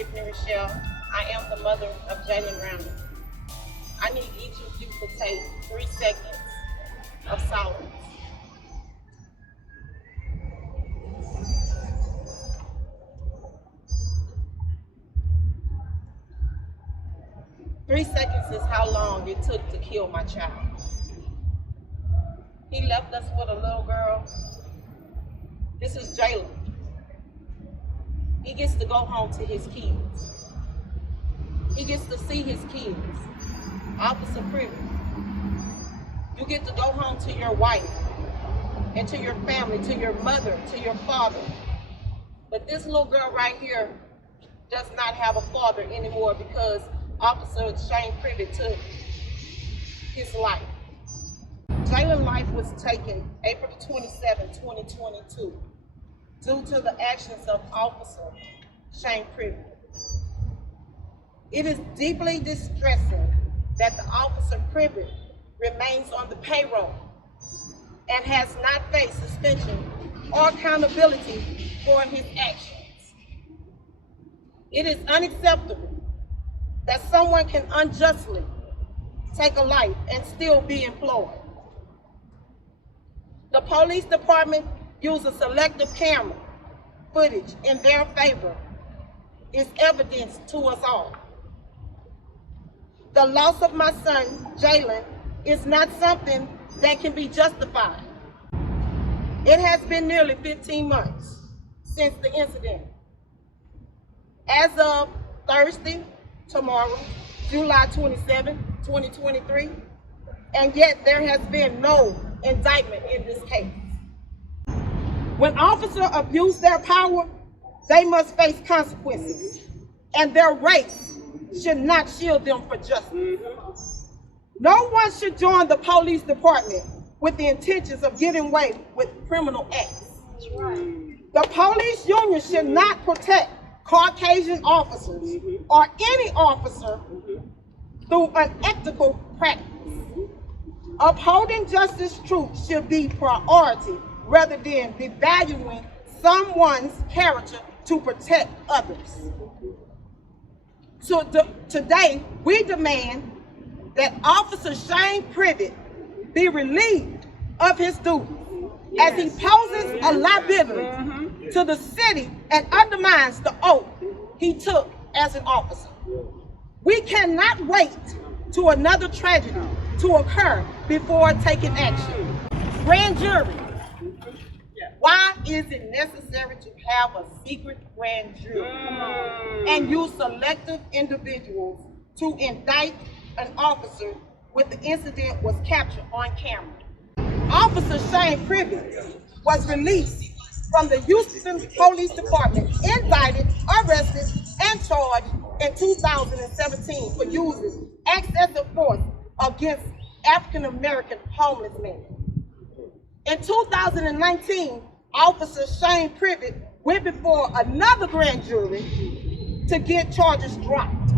Tiffany Rachal. I am the mother of Jalen Randle. I need each of you to take 3 seconds of silence. Three seconds is how long it took to kill my child. He left us with a little girl. This is Jalen. He gets to go home to his kids. He gets to see his kids. Officer Privilege. You get to go home to your wife and to your family, to your mother, to your father. But this little girl right here does not have a father anymore because Officer Shane Privet took his life. Jalen's life was taken April 27, 2022, due to the actions of Officer Shane Privet. It is deeply distressing that the Officer Privet remains on the payroll and has not faced suspension or accountability for his actions. It is unacceptable that someone can unjustly take a life and still be employed. The police department uses selective camera footage in their favor is evidence to us all. The loss of my son, Jalen, is not something that can be justified. It has been nearly 15 months since the incident. As of Thursday, tomorrow, July 27, 2023, and yet there has been no indictment in this case. When officers abuse their power, they must face consequences, and their race should not shield them for justice. No one should join the police department with the intentions of getting away with criminal acts. The police union should not protect Caucasian officers or any officer through unethical practice. Upholding justice truth should be priority rather than devaluing someone's character to protect others. So today, we demand that Officer Shane Privet be relieved of his duties as he poses a liability to the city and undermines the oath he took as an officer. We cannot wait to another tragedy to occur before taking action. Grand jury. Why is it necessary to have a secret grand jury and use selective individuals to indict an officer when the incident was captured on camera? Officer Shane Privet was released from the Houston Police Department, indicted, arrested, and charged in 2017 for using excessive force against African-American homeless men. In 2019, Officer Shane Privet went before another grand jury to get charges dropped.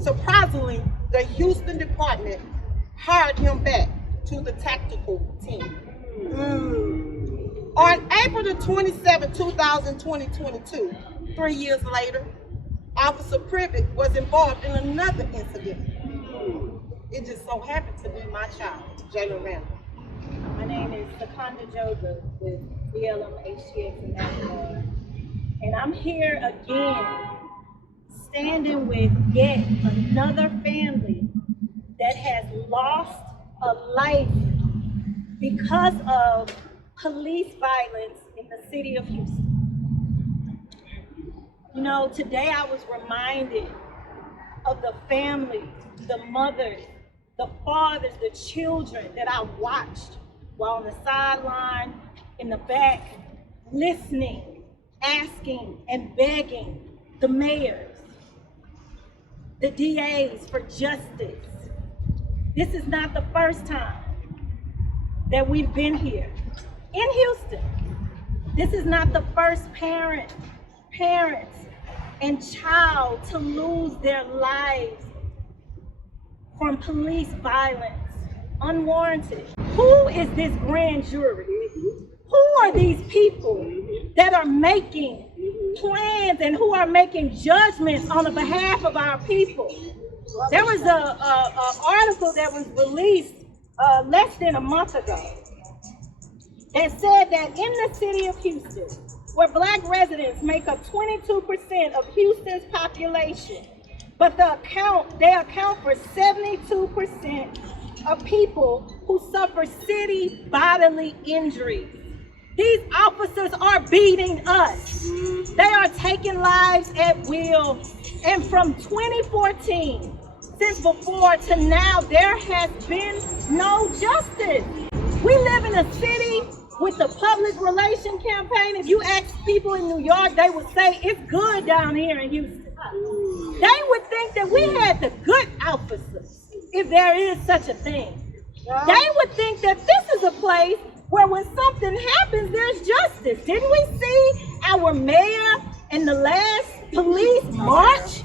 Surprisingly, the Houston department hired him back to the tactical team. On April the 27th, 2022, 3 years later, Officer Privet was involved in another incident. It just so happened to be my child, Jalen Randle. My name is Secunda Joseph with BLMHTX in Nashville. And I'm here again, standing with yet another family that has lost a life because of police violence in the city of Houston. You know, today I was reminded of the families, the mothers, the fathers, the children that I watched while on the sideline, in the back, listening, asking, and begging the mayors, the DAs for justice. This is not the first time that we've been here in Houston. This is not the first parents and child to lose their lives from police violence, unwarranted. Who is this grand jury? Who are these people that are making plans and who are making judgments on the behalf of our people. There was a article that was released less than a month ago that said that in the city of Houston, where Black residents make up 22% of Houston's population, but they account for 72% of people who suffer city bodily injuries. These officers are beating us. They are taking lives at will. And from 2014, since before to now, there has been no justice. We live in a city with the public relation campaign. If you ask people in New York, they would say it's good down here in Houston. They would think that we had the good officers, if there is such a thing. They would think that this is a place where when something happens, there's justice. Didn't we see our mayor in the last police march?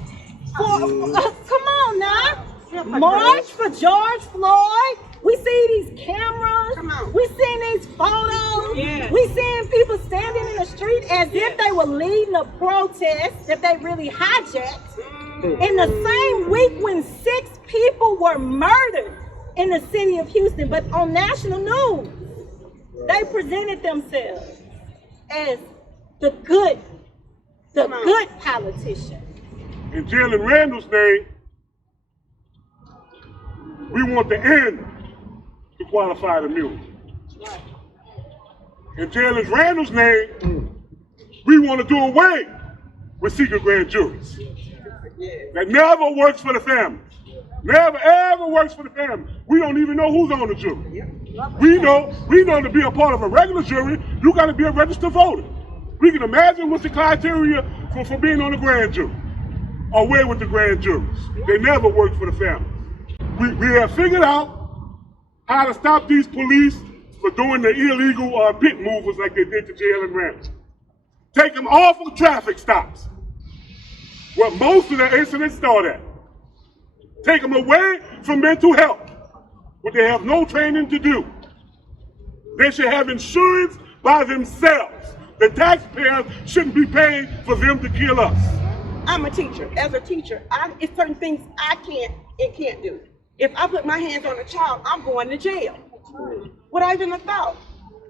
Come on now. March for George Floyd. We see these cameras. We seeing these photos. Yeah. We seeing people standing in the street as if they were leading a protest that they really hijacked. In the same week when 6 people were murdered in the city of Houston, but on national news, they presented themselves as the good politician. In Jalen Randle's name, we want to end the qualified immunity. In Jalen Randle's name, we want to do away with secret grand juries. That never works for the family. Never ever works for the family. We don't even know who's on the jury. We know to be a part of a regular jury, you got to be a registered voter. We can imagine what's the criteria for being on the grand jury. Away with the grand juries. They never work for the family. We have figured out how to stop these police for doing the illegal pit movers like they did to Jalen Randle. Take them off of traffic stops, where most of the incidents start at. Take them away from mental health, what they have no training to do. They should have insurance by themselves. The taxpayers shouldn't be paid for them to kill us. I'm a teacher. As a teacher, it's certain things I can't do. If I put my hands on a child, I'm going to jail. What I even thought,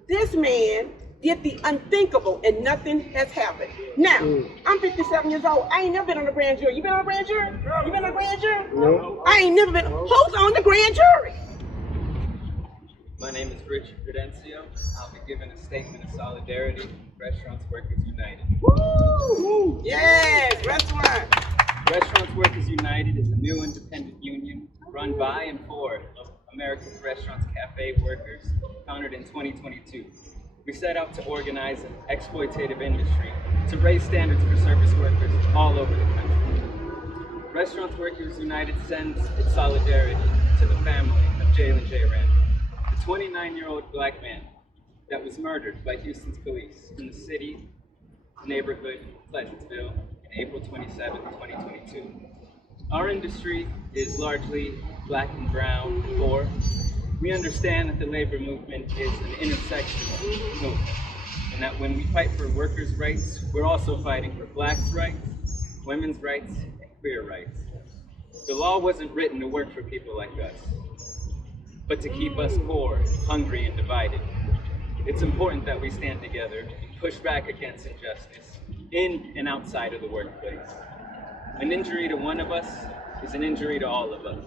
this man did the unthinkable and nothing has happened. Now, I'm 57 years old. I ain't never been on a grand jury. You been on a grand jury? You been on a grand jury? No. I ain't never been. Who's on the grand jury? My name is Prudencio. I'll be giving a statement of solidarity with Restaurants Workers United. Woo! Yes, restaurant. Restaurants Workers United is a new independent union run by and for America's restaurants cafe workers, founded in 2022. We set out to organize an exploitative industry to raise standards for service workers all over the country. Restaurants Workers United sends its solidarity to the family of Jalen J. Randle, the 29-year-old Black man that was murdered by Houston's police in the city neighborhood Pleasantville in April 27, 2022. Our industry is largely Black and brown and poor. We understand that the labor movement is an intersectional movement, and that when we fight for workers' rights, we're also fighting for Blacks' rights, women's rights, and queer rights. The law wasn't written to work for people like us, but to keep us poor, hungry, and divided. It's important that we stand together and push back against injustice in and outside of the workplace. An injury to one of us is an injury to all of us.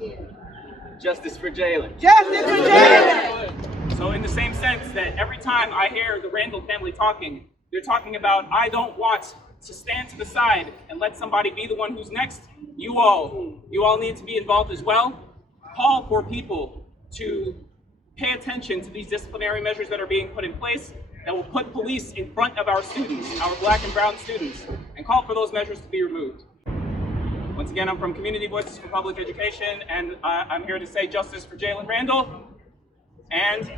Justice for Jalen. Justice for Jalen! So in the same sense that every time I hear the Randle family talking, they're talking about, I don't want to stand to the side and let somebody be the one who's next. You all need to be involved as well. Call for people to pay attention to these disciplinary measures that are being put in place that will put police in front of our students, our Black and brown students, and call for those measures to be removed. Once again, I'm from Community Voices for Public Education, and I'm here to say justice for Jalen Randle, and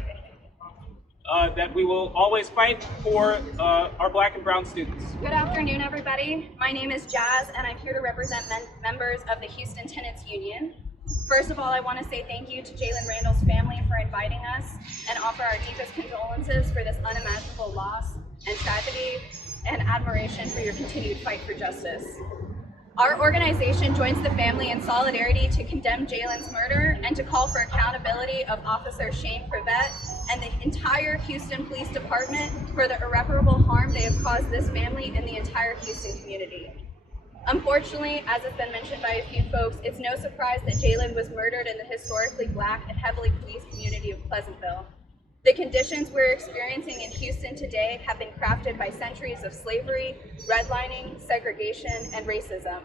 that we will always fight for our Black and brown students. Good afternoon, everybody. My name is Jazz, and I'm here to represent members of the Houston Tenants Union. First of all, I want to say thank you to Jalen Randle's family for inviting us and offer our deepest condolences for this unimaginable loss and tragedy. and admiration for your continued fight for justice. Our organization joins the family in solidarity to condemn Jalen's murder and to call for accountability of Officer Shane Privette and the entire Houston Police Department for the irreparable harm they have caused this family and the entire Houston community. Unfortunately, as has been mentioned by a few folks, it's no surprise that Jalen was murdered in the historically Black and heavily policed community of Pleasantville. The conditions we're experiencing in Houston today have been crafted by centuries of slavery, redlining, segregation, and racism.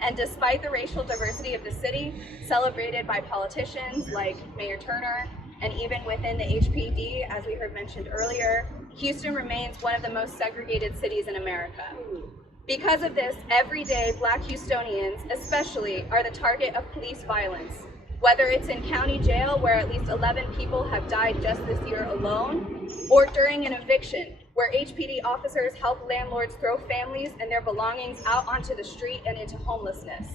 And despite the racial diversity of the city, celebrated by politicians like Mayor Turner, and even within the HPD, as we heard mentioned earlier, Houston remains one of the most segregated cities in America. Because of this, every day Black Houstonians especially are the target of police violence, whether it's in county jail where at least 11 people have died just this year alone, or during an eviction where HPD officers help landlords throw families and their belongings out onto the street and into homelessness.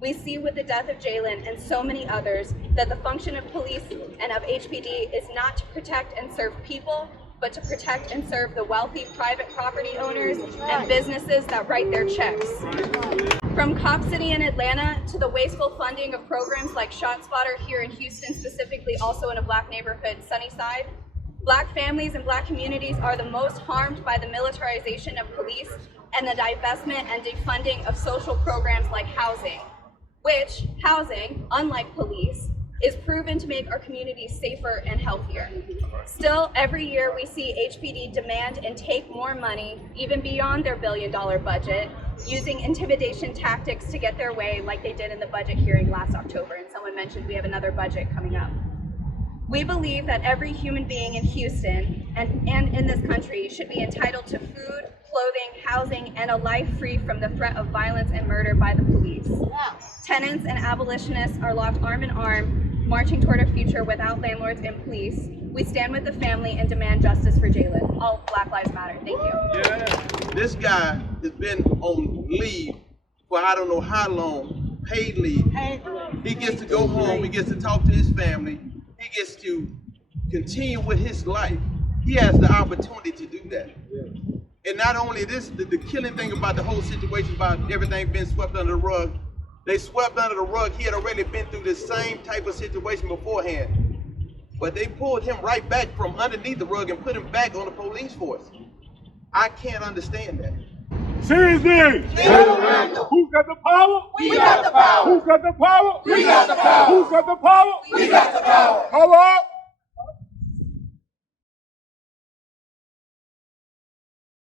We see with the death of Jalen and so many others that the function of police and of HPD is not to protect and serve people, but to protect and serve the wealthy private property owners and businesses that write their checks. From Cop City in Atlanta to the wasteful funding of programs like ShotSpotter here in Houston, specifically also in a Black neighborhood, Sunnyside, Black families and Black communities are the most harmed by the militarization of police and the divestment and defunding of social programs like housing, which housing, unlike police, is proven to make our communities safer and healthier. Still, every year we see HPD demand and take more money, even beyond their billion-dollar budget, using intimidation tactics to get their way like they did in the budget hearing last October, and someone mentioned we have another budget coming up. We believe that every human being in Houston and in this country should be entitled to food, clothing, housing, and a life free from the threat of violence and murder by the police. Tenants and abolitionists are locked arm in arm, marching toward a future without landlords and police. We stand with the family and demand justice for Jalen. All Black Lives Matter. Thank you. Yeah. This guy has been on leave for I don't know how long, paid leave. He gets to go home, he gets to talk to his family, he gets to continue with his life. He has the opportunity to do that. And not only this, the killing thing about the whole situation, about everything being swept under the rug, they swept under the rug. He had already been through the same type of situation beforehand. But they pulled him right back from underneath the rug and put him back on the police force. I can't understand that. Say his name. Jalen Randle. Who's got the power? We got the power. Who's got the power? We got the power. Who's got the power? We got the power. Power up.